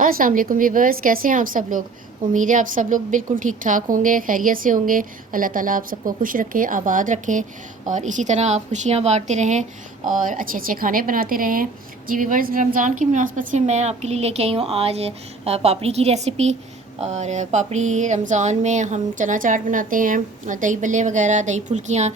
अस्सलाम वालेकुम व्यूवर्स, कैसे हैं आप सब लोग। उम्मीद है आप सब लोग बिल्कुल ठीक ठाक होंगे, खैरियत से होंगे। अल्लाह ताला आप सबको खुश रखे, आबाद रखें और इसी तरह आप खुशियाँ बांटते रहें और अच्छे अच्छे खाने बनाते रहें। जी व्यूवर्स, रमज़ान की मुनासबत से मैं आपके लिए लेके आई हूँ आज पापड़ी की रेसिपी। और पापड़ी रमज़ान में हम चना चाट बनाते हैं, दही बल्ले वगैरह, दही फुल्कियाँ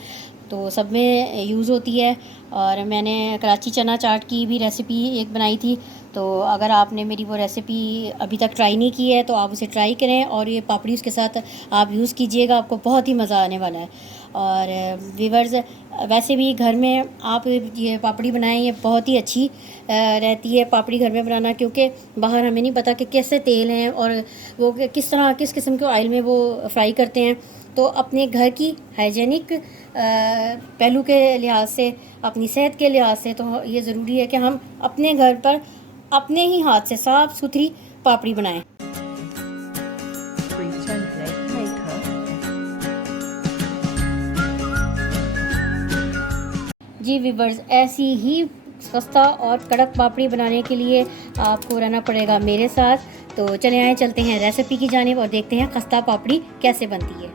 तो सब में यूज़ होती है। और मैंने कराची चना चाट की भी रेसिपी एक बनाई थी, तो अगर आपने मेरी वो रेसिपी अभी तक ट्राई नहीं की है तो आप उसे ट्राई करें और ये पापड़ी उसके साथ आप यूज़ कीजिएगा, आपको बहुत ही मज़ा आने वाला है। और व्यूअर्स, वैसे भी घर में आप ये पापड़ी बनाएं, ये बहुत ही अच्छी रहती है पापड़ी घर में बनाना, क्योंकि बाहर हमें नहीं पता कि कैसे तेल हैं और वो किस तरह किस किस्म के ऑयल में वो फ्राई करते हैं। तो अपने घर की हाइजेनिक पहलू के लिहाज से, अपनी सेहत के लिहाज से तो ये ज़रूरी है कि हम अपने घर पर अपने ही हाथ से साफ़ सुथरी पापड़ी बनाएं। जी व्यूवर्स, ऐसी ही सस्ता और कड़क पापड़ी बनाने के लिए आपको रहना पड़ेगा मेरे साथ। तो चले आए, चलते हैं रेसिपी की जानिब और देखते हैं खस्ता पापड़ी कैसे बनती है।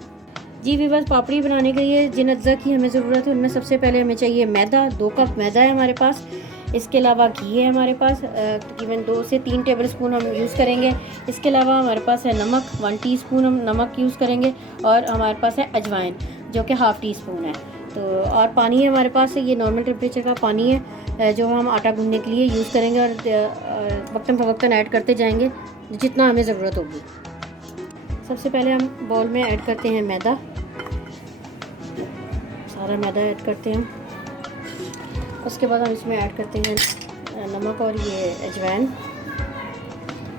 जी व्यूवर्स, पापड़ी बनाने के लिए जिन अज्जा की हमें ज़रूरत है उनमें सबसे पहले हमें चाहिए मैदा। 2 कप मैदा है हमारे पास। इसके अलावा घी है हमारे पास, तकरीबन 2 से 3 टेबल स्पून हम यूज़ करेंगे। इसके अलावा हमारे पास है नमक, 1 टीस्पून हम नमक यूज़ करेंगे। और हमारे पास है अजवाइन जो कि हाफ़ टी स्पून है। तो और पानी है हमारे पास, ये नॉर्मल टेम्परेचर का पानी है जो हम आटा गूंदने के लिए यूज़ करेंगे और वक्तन फ़वक्तन ऐड करते जाएंगे जितना हमें ज़रूरत होगी। सबसे पहले हम बाउल में ऐड करते हैं मैदा, सारा मैदा ऐड करते हैं। उसके बाद हम इसमें ऐड करते हैं नमक और ये अजवाइन,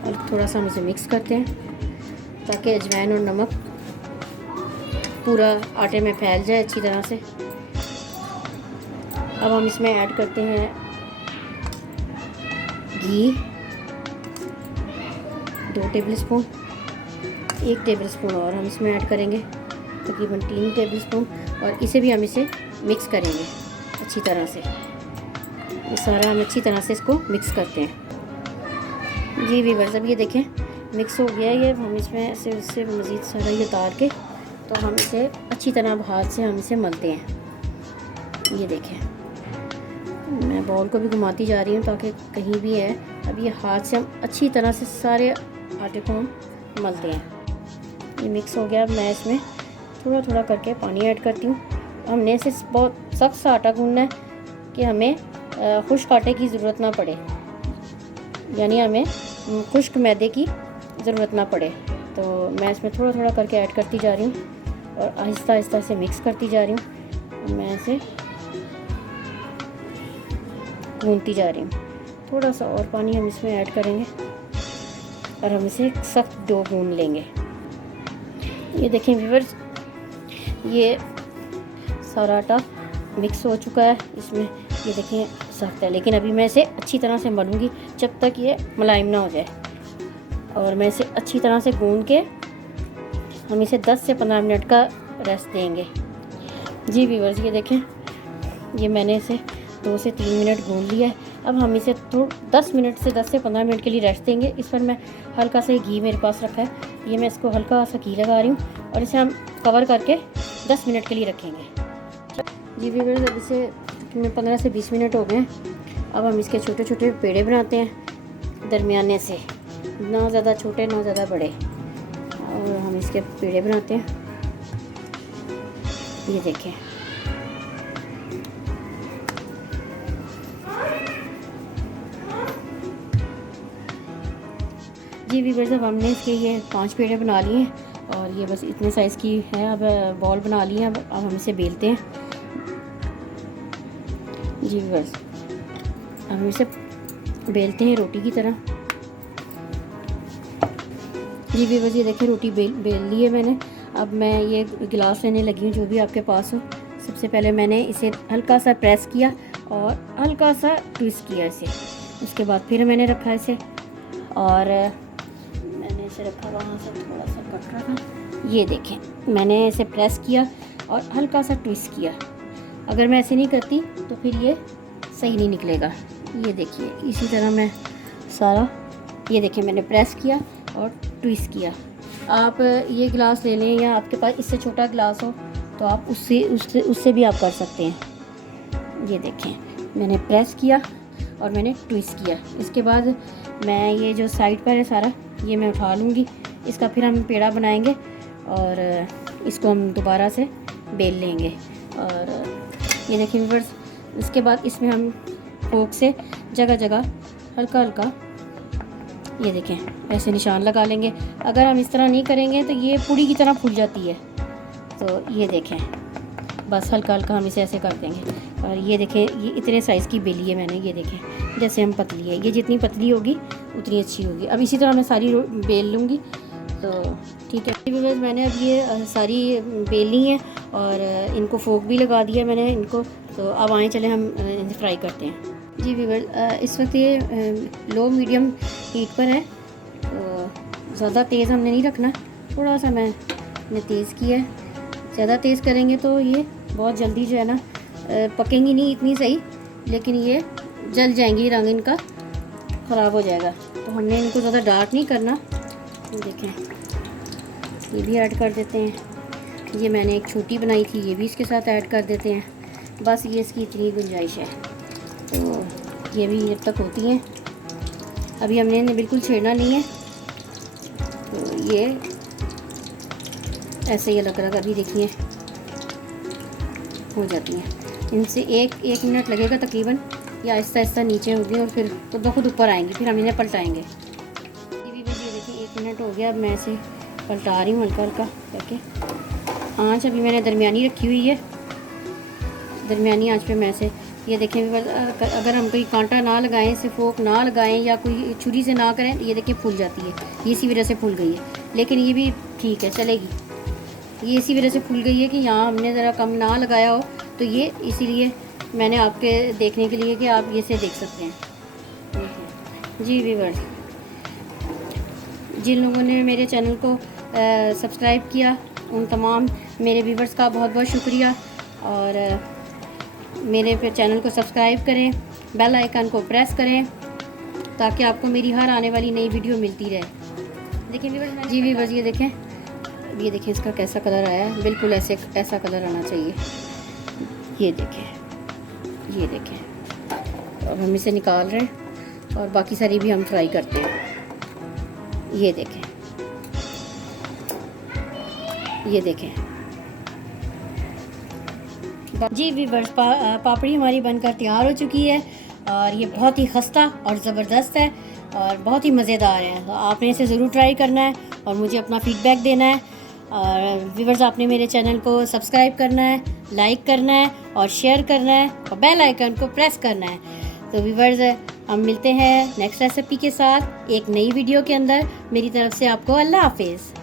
और थोड़ा सा हम इसे मिक्स करते हैं ताकि अजवाइन और नमक पूरा आटे में फैल जाए अच्छी तरह से। अब हम इसमें ऐड करते हैं घी, 2 टेबल स्पून, 1 टेबल स्पून और हम इसमें ऐड करेंगे, तकरीबन 3 टेबल स्पून। और इसे भी हम इसे मिक्स करेंगे अच्छी तरह से। ये सारा हम अच्छी तरह से इसको मिक्स करते हैं। जी व्यूअर्स, अब ये देखें मिक्स हो गया ये। हम इसमें से उससे मज़ीद सारा ये उतार के तो हम इसे अच्छी तरह हाथ से हम इसे मलते हैं। ये देखें, मैं बॉल को भी घुमाती जा रही हूँ ताकि कहीं भी है। अब ये हाथ से हम अच्छी तरह से सारे आटे को हम मलते हैं। ये मिक्स हो गया। अब मैं इसमें थोड़ा थोड़ा करके पानी ऐड करती हूँ। हमने इसे बहुत सख्त सा आटा गूंदना है कि हमें खुश्क आटे की ज़रूरत ना पड़े, यानी हमें खुश्क मैदे की ज़रूरत ना पड़े। तो मैं इसमें थोड़ा थोड़ा करके ऐड करती जा रही हूँ और आहिस्ता आहिस्ता से मिक्स करती जा रही हूँ। मैं इसे गूंदती जा रही हूँ। थोड़ा सा और पानी हम इसमें ऐड करेंगे और हम इसे सख्त डो गूंद लेंगे। ये देखें व्यूअर्स, ये सारा आटा मिक्स हो चुका है। इसमें ये देखें सख्त है, लेकिन अभी मैं इसे अच्छी तरह से मलूँगी जब तक ये मुलायम ना हो जाए। और मैं इसे अच्छी तरह से गूंद के हम इसे 10 से 15 मिनट का रेस्ट देंगे। जी व्यूअर्स, ये देखें, ये मैंने इसे 2 से 3 मिनट गूंद लिया है। अब हम इसे 10 मिनट से 10 से 15 मिनट के लिए रेस्ट देंगे। इस पर मैं हल्का सा घी मेरे पास रखा है, ये मैं इसको हल्का सा घी लगा रही हूँ और इसे हम कवर करके 10 मिनट के लिए रखेंगे। जी व्यूअर्स, अब इसे 15 से 20 मिनट हो गए। अब हम इसके छोटे छोटे पेड़े बनाते हैं, दरमियाने से, ना ज़्यादा छोटे ना ज़्यादा बड़े, और हम इसके पेड़े बनाते हैं। ये देखें, जी व्यूअर्स, अब हमने इसके ये 5 पेड़े बना लिए हैं और ये बस इतने साइज़ की है। अब बॉल बना लिए हैं। अब हम इसे बेलते हैं। जी व्यूअर्स, हम इसे बेलते हैं रोटी की तरह। जी व्यूअर्स, ये देखिए रोटी बेल ली है मैंने। अब मैं ये गिलास लेने लगी हूँ, जो भी आपके पास हो। सबसे पहले मैंने इसे हल्का सा प्रेस किया और हल्का सा ट्विस्ट किया इसे। उसके बाद फिर मैंने रखा इसे, और मैंने इसे रखा वहाँ से थोड़ा सा कट रहा। ये देखें, मैंने इसे प्रेस किया और हल्का सा ट्विस्ट किया। अगर मैं ऐसे नहीं करती तो फिर ये सही नहीं निकलेगा। ये देखिए, इसी तरह मैं सारा ये देखिए मैंने प्रेस किया और ट्विस्ट किया। आप ये गिलास ले लें या आपके पास इससे छोटा गिलास हो तो आप उससे भी आप कर सकते हैं। ये देखें मैंने प्रेस किया और मैंने ट्विस्ट किया। इसके बाद मैं ये जो साइड पर है सारा ये मैं उठा लूँगी। इसका फिर हम पेड़ा बनाएंगे और इसको हम दोबारा से बेल लेंगे। और ये देखिए व्यूअर्स, इसके बाद इसमें हम फोक से जगह जगह हल्का हल्का ये देखें ऐसे निशान लगा लेंगे। अगर हम इस तरह नहीं करेंगे तो ये पूड़ी की तरह फूल जाती है। तो ये देखें बस हल्का हल्का हम इसे ऐसे कर देंगे। और ये देखें ये इतने साइज़ की बेली है मैंने, ये देखें जैसे हम पतली है, ये जितनी पतली होगी उतनी अच्छी होगी। अब इसी तरह मैं सारी बेल लूँगी। तो ठीक है व्यूअर्स, मैंने अब ये सारी बेल ली हैं और इनको फोक भी लगा दिया मैंने इनको। तो अब आए चले हम इन्हें फ्राई करते हैं। जी व्यूअर्स, इस वक्त ये लो मीडियम हीट पर है, तो ज़्यादा तेज़ हमने नहीं रखना, थोड़ा सा मैंने तेज़ किया है। ज़्यादा तेज़ करेंगे तो ये बहुत जल्दी जो है ना पकेंगी नहीं इतनी सही, लेकिन ये जल जाएंगी, रंग इनका ख़राब हो जाएगा। तो हमने इनको ज़्यादा डार्क नहीं करना। देखें ये भी ऐड कर देते हैं। ये मैंने एक छोटी बनाई थी, ये भी इसके साथ ऐड कर देते हैं। बस ये इसकी इतनी गुंजाइश है। तो ये भी जब तक होती हैं, अभी हमने इन्हें बिल्कुल छेड़ना नहीं है। तो ये ऐसे ही अलग अलग अभी देखिए हो जाती हैं। इनसे एक मिनट लगेगा तकरीबन, या आहिस्ता आहिस्ता नीचे होगी और फिर तो खुद ऊपर आएंगी, फिर हम इन्हें पलटाएंगे। ये भी देखिए 1 मिनट हो गया। अब मैं इसे पलटा रही हूँ हल्का हल्का करके। आँच अभी मैंने दरमियानी रखी हुई है, दरमियानी आँच पे मैं से ये देखें। अगर हम कोई कांटा ना लगाएं, इसे फोक ना लगाएं या कोई छुरी से ना करें, ये देखिए फूल जाती है। ये इसी वजह से फूल गई है, लेकिन ये भी ठीक है चलेगी। ये इसी वजह से फूल गई है कि यहाँ हमने ज़रा कम ना लगाया हो, तो ये इसीलिए मैंने आपके देखने के लिए कि आप ये से देख सकते हैं। जी व्यूअर्स, जिन लोगों ने मेरे चैनल को सब्सक्राइब किया उन तमाम मेरे व्यूअर्स का बहुत बहुत शुक्रिया। और मेरे चैनल को सब्सक्राइब करें, बेल आइकन को प्रेस करें ताकि आपको मेरी हर आने वाली नई वीडियो मिलती रहे। देखिए व्यूअर्स, जी व्यूअर्स ये देखें इसका कैसा कलर आया है, बिल्कुल ऐसा कलर आना चाहिए। ये देखें अब हम इसे निकाल रहे हैं और बाकी सारी भी हम फ्राई करते हैं। ये देखें जी व्यूअर्स, पापड़ी हमारी बनकर तैयार हो चुकी है और ये बहुत ही खस्ता और ज़बरदस्त है और बहुत ही मज़ेदार है। तो आपने इसे ज़रूर ट्राई करना है और मुझे अपना फ़ीडबैक देना है। और व्यूअर्स, आपने मेरे चैनल को सब्सक्राइब करना है, लाइक करना है और शेयर करना है और बेल आइकन को प्रेस करना है। तो व्यूअर्स, हम मिलते हैं नेक्स्ट रेसिपी के साथ एक नई वीडियो के अंदर। मेरी तरफ से आपको अल्लाह हाफिज़।